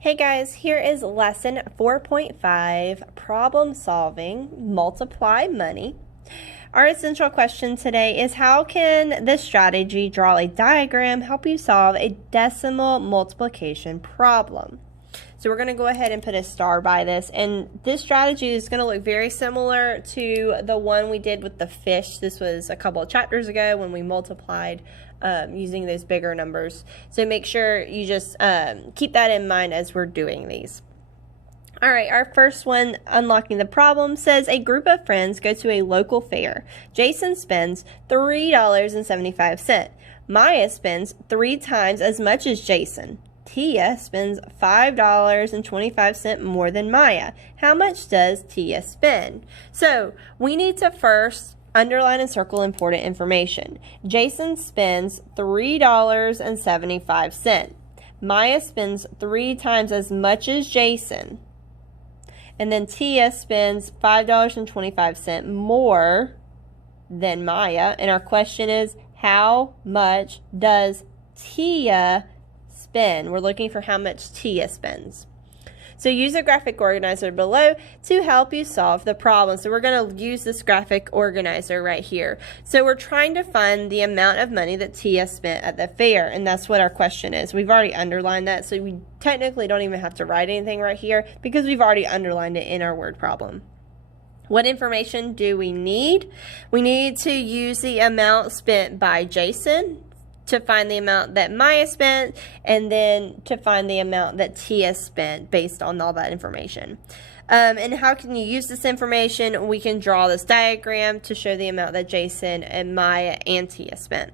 Hey guys, here is lesson 4.5, problem solving, multiply money. Our essential question today is how can this strategy, draw a diagram, help you solve a decimal multiplication problem? So we're going to go ahead and put a star by this, and this strategy is going to look very similar to the one we did with the fish. This was a couple of chapters ago when we multiplied using those bigger numbers. So make sure you just keep that in mind as we're doing these. All right, our first one, unlocking the problem, says a group of friends go to a local fair. Jason spends $3.75. Maya spends 3 times as much as Jason. Tia spends $5.25 more than Maya. How much does Tia spend? So we need to first underline and circle important information. Jason spends $3.75. Maya spends 3 times as much as Jason. And then Tia spends $5.25 more than Maya. And our question is, how much does Tia spend? We're looking for how much Tia spends. So use a graphic organizer below to help you solve the problem. So we're going to use this graphic organizer right here. So we're trying to find the amount of money that Tia spent at the fair, and that's what our question is. We've already underlined that, so we technically don't even have to write anything right here because we've already underlined it in our word problem. What information do we need? We need to use the amount spent by Jason to find the amount that Maya spent, and then to find the amount that Tia spent based on all that information. And how can you use this information? We can draw this diagram to show the amount that Jason and Maya and Tia spent.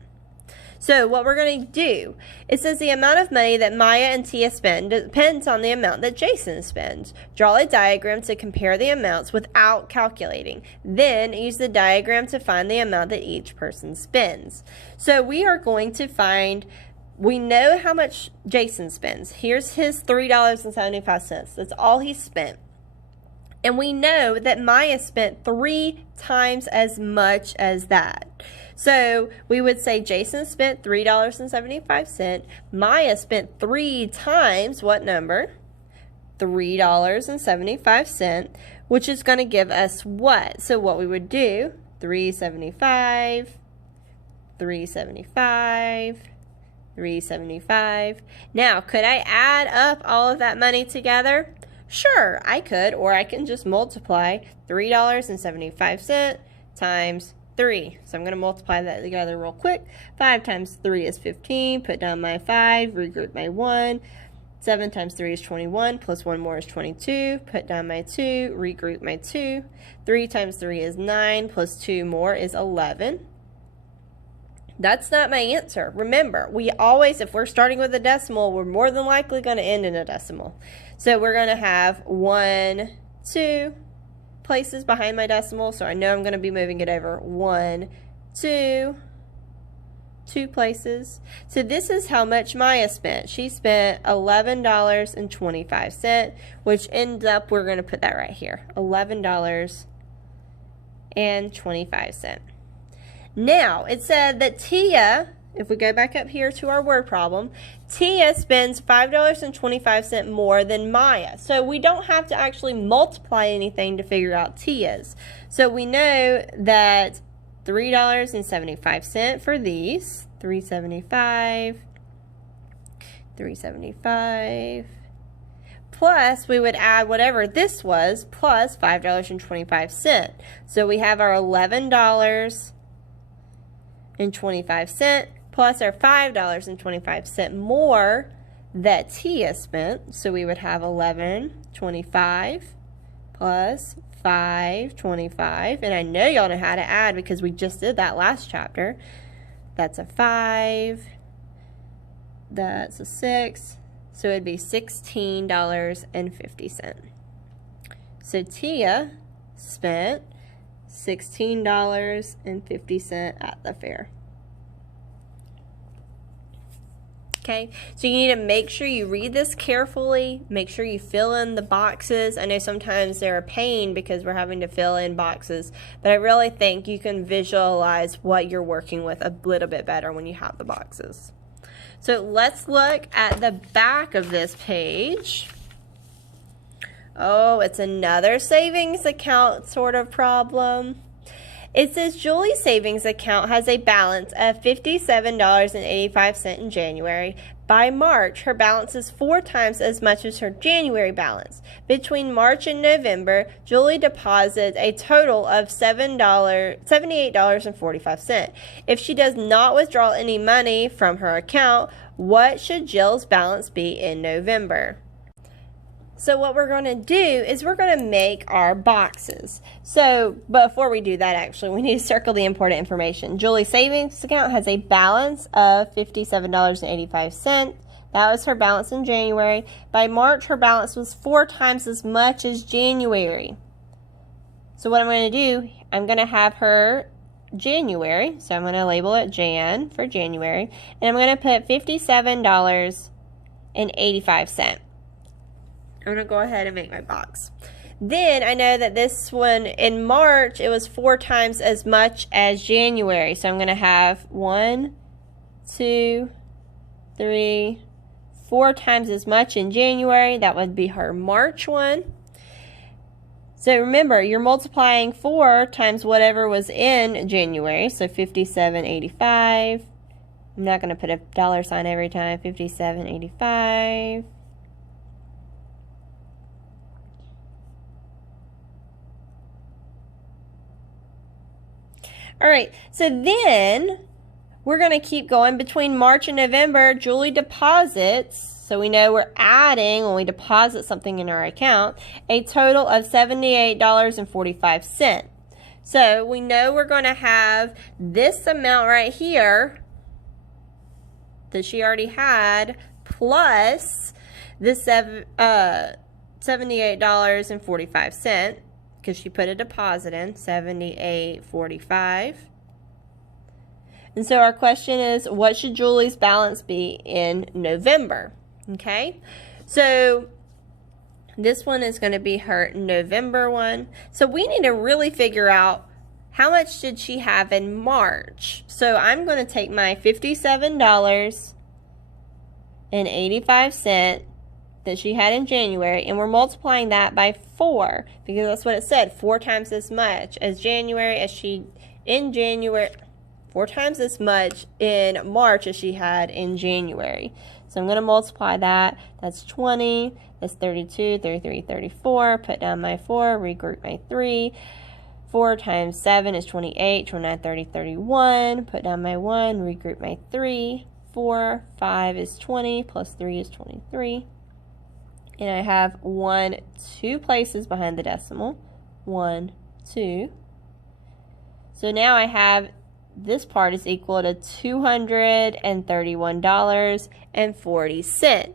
So what we're going to do, it says the amount of money that Maya and Tia spend depends on the amount that Jason spends. Draw a diagram to compare the amounts without calculating. Then use the diagram to find the amount that each person spends. So we are going to find, we know how much Jason spends. Here's his $3.75. That's all he spent. And we know that Maya spent 3 times as much as that. So we would say Jason spent $3.75. Maya spent 3 times what number? $3.75, which is going to give us what? So what we would do, 375, 375, 375. Now, could I add up all of that money together? Sure, I could, or I can just multiply $3.75 times 3. So I'm going to multiply that together real quick. 5 times 3 is 15. Put down my 5, regroup my 1. 7 times 3 is 21, plus 1 more is 22. Put down my 2, regroup my 2. 3 times 3 is 9, plus 2 more is 11. That's not my answer. Remember, we always, if we're starting with a decimal, we're more than likely going to end in a decimal. So we're going to have 1, 2 places behind my decimal, so I know I'm going to be moving it over. 1, 2 places. So this is how much Maya spent. She spent $11.25, which ends up, we're going to put that right here, $11.25. Now, it said that Tia, if we go back up here to our word problem, Tia spends $5.25 more than Maya. So we don't have to actually multiply anything to figure out Tia's. So we know that $3.75 for these, 375, 375, plus we would add whatever this was, plus $5.25. So we have our $11.25 plus our $5.25 more that Tia spent. So we would have $11.25 plus $5.25. And I know y'all know how to add because we just did that last chapter. That's a 5. That's a 6. So it'd be $16.50. So Tia spent $16.50 at the fair. Okay, so you need to make sure you read this carefully, make sure you fill in the boxes. I know sometimes they're a pain because we're having to fill in boxes, but I really think you can visualize what you're working with a little bit better when you have the boxes. So let's look at the back of this page. Oh, it's another savings account sort of problem. It says Julie's savings account has a balance of $57.85 in January. By March, her balance is 4 times as much as her January balance. Between March and November, Julie deposits a total of $78.45. If she does not withdraw any money from her account, what should Jill's balance be in November? So what we're going to do is we're going to make our boxes. So before we do that, actually, we need to circle the important information. Julie's savings account has a balance of $57.85. That was her balance in January. By March, her balance was 4 times as much as January. So what I'm going to do, I'm going to have her January. So I'm going to label it Jan for January. And I'm going to put $57.85. I'm going to go ahead and make my box. Then I know that this one in March, it was 4 times as much as January. So I'm going to have 1, 2, 3, 4 times as much in January. That would be her March one. So remember, you're multiplying 4 times whatever was in January. So $57.85. I'm not going to put a dollar sign every time. $57.85. All right, so then we're going to keep going. Between March and November, Julie deposits, so we know we're adding when we deposit something in our account, a total of $78.45. So we know we're going to have this amount right here that she already had plus this $78.45. because she put a deposit in, $78.45. And so our question is, what should Julie's balance be in November? Okay, so this one is going to be her November one. So we need to really figure out how much did she have in March. So I'm going to take my $57.85 that she had in January, and we're multiplying that by 4 because that's what it said, 4 times as much as January as she in January, 4 times as much in March as she had in January. So I'm going to multiply that. That's 20, that's 32, 33, 34, put down my 4, regroup my 3. 4 times 7 is 28, 29, 30, 31, put down my 1, regroup my 3. 4, 5 is 20, plus 3 is 23. And I have 1, 2 places behind the decimal. 1, 2. So now I have this part is equal to $231.40.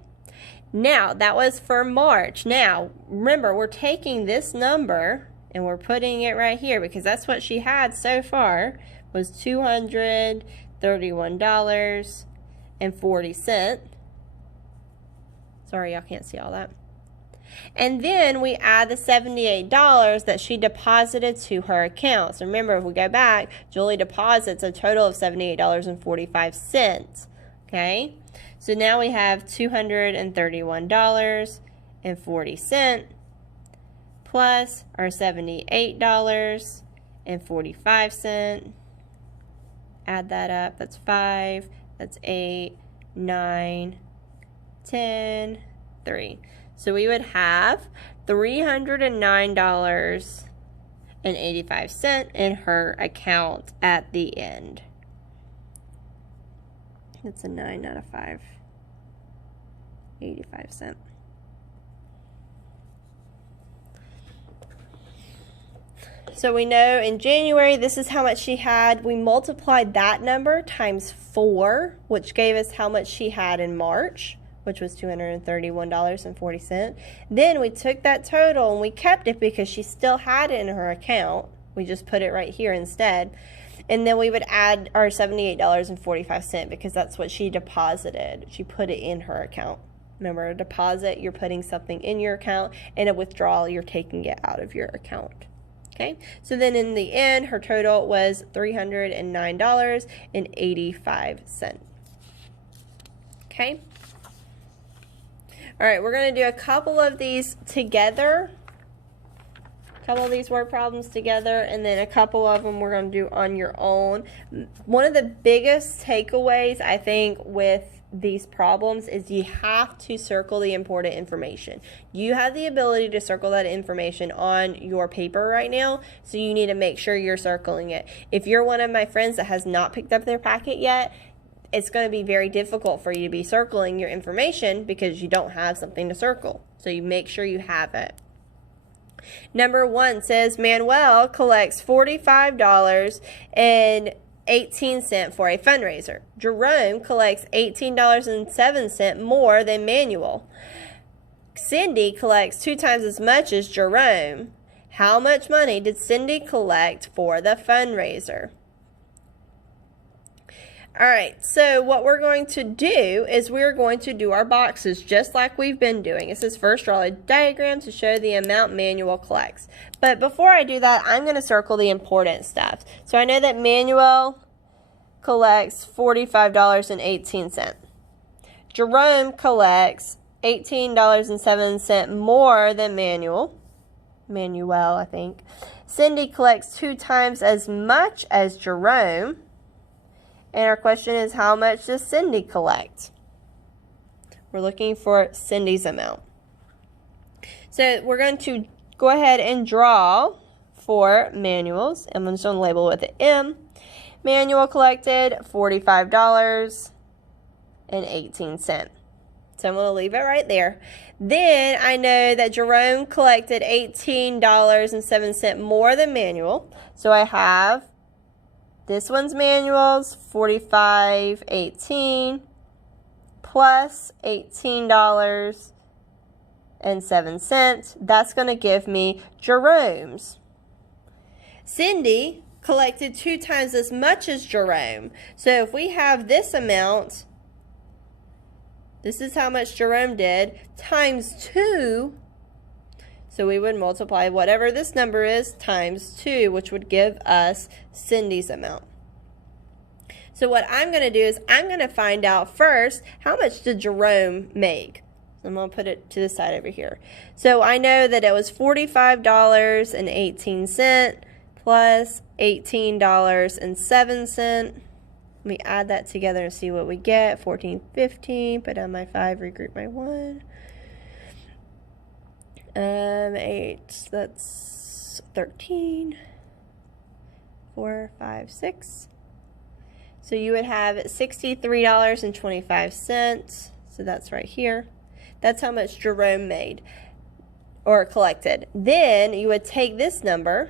Now, that was for March. Now, remember, we're taking this number and we're putting it right here because that's what she had so far was $231.40. Sorry, y'all can't see all that. And then we add the $78 that she deposited to her account. So remember, if we go back, Julie deposits a total of $78.45. Okay? So now we have $231.40 plus our $78.45. Add that up. That's 5. That's 8, 9, 10, 3. So we would have $309.85 in her account at the end. That's a 9 out of 5. 85 cents. So we know in January, this is how much she had. We multiplied that number times 4, which gave us how much she had in March, which was $231.40. Then we took that total and we kept it because she still had it in her account. We just put it right here instead. And then we would add our $78.45 because that's what she deposited. She put it in her account. Remember, a deposit, you're putting something in your account, and a withdrawal, you're taking it out of your account. Okay, so then in the end, her total was $309.85. Okay. All right, we're going to do a couple of these together. A couple of these word problems together, and then a couple of them we're going to do on your own. One of the biggest takeaways, I think, with these problems is you have to circle the important information. You have the ability to circle that information on your paper right now, so you need to make sure you're circling it. If you're one of my friends that has not picked up their packet yet, it's going to be very difficult for you to be circling your information because you don't have something to circle. So you make sure you have it. Number 1 says Manuel collects $45.18 for a fundraiser. Jerome collects $18.07 more than Manuel. Cindy collects 2 times as much as Jerome. How much money did Cindy collect for the fundraiser? All right, so what we're going to do is we're going to do our boxes just like we've been doing. It says first draw a diagram to show the amount Manuel collects. But before I do that, I'm going to circle the important stuff. So I know that Manuel collects $45.18. Jerome collects $18.07 more than Manuel, I think. Cindy collects 2 times as much as Jerome. And our question is, how much does Cindy collect? We're looking for Cindy's amount. So we're going to go ahead and draw for Manuel's. I'm just going to label with an M. Manuel collected $45.18. So I'm going to leave it right there. Then I know that Jerome collected $18.07 more than Manuel. So I have this one's Manuel's $45.18 plus $18.07. That's going to give me Jerome's. Cindy collected 2 times as much as Jerome. So if we have this amount, this is how much Jerome did, times 2. So we would multiply whatever this number is times 2, which would give us Cindy's amount. So what I'm going to do is I'm going to find out first, how much did Jerome make? I'm going to put it to the side over here. So I know that it was $45.18 plus $18.07. Let me add that together and see what we get. 14.15, put down my 5, regroup my 1. 8, that's 13, 4, 5, 6. So you would have $63.25. So that's right here. That's how much Jerome made or collected. Then you would take this number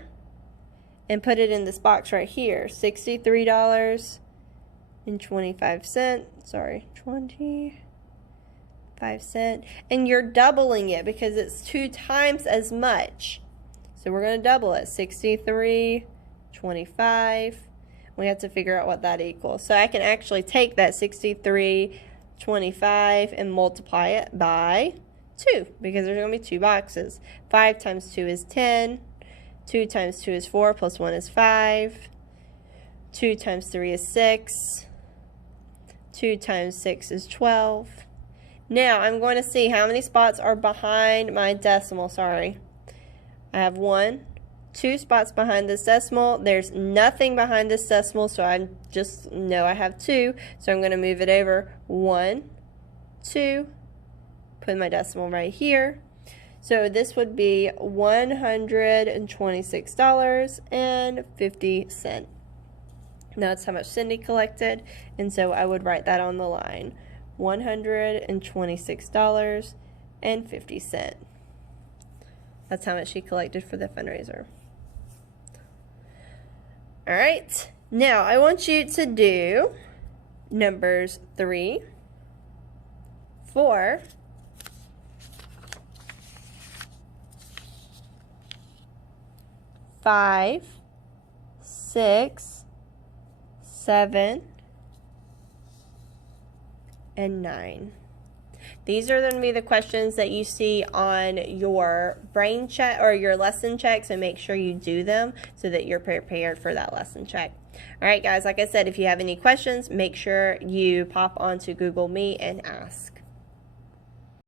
and put it in this box right here. $63.25. Sorry, 25 cents, and you're doubling it because it's 2 times as much. So we're going to double it. 63.25. We have to figure out what that equals. So I can actually take that 63.25 and multiply it by 2 because there's going to be 2 boxes. 5 times 2 is 10. 2 times 2 is 4 plus 1 is 5. 2 times 3 is 6. 2 times 6 is 12. Now, I'm going to see how many spots are behind my decimal. Sorry. I have 1, 2 spots behind this decimal. There's nothing behind this decimal, so I just know I have 2. So I'm going to move it over. 1, 2. Put my decimal right here. So this would be $126.50. That's how much Cindy collected, and so I would write that on the line. $126.50. That's how much she collected for the fundraiser. All right, now I want you to do numbers 3, 4, 5, 6, 7, and 9. These are going to be the questions that you see on your brain check or your lesson check, so make sure you do them so that you're prepared for that lesson check. All right, guys, like I said, if you have any questions, make sure you pop onto Google Meet and ask.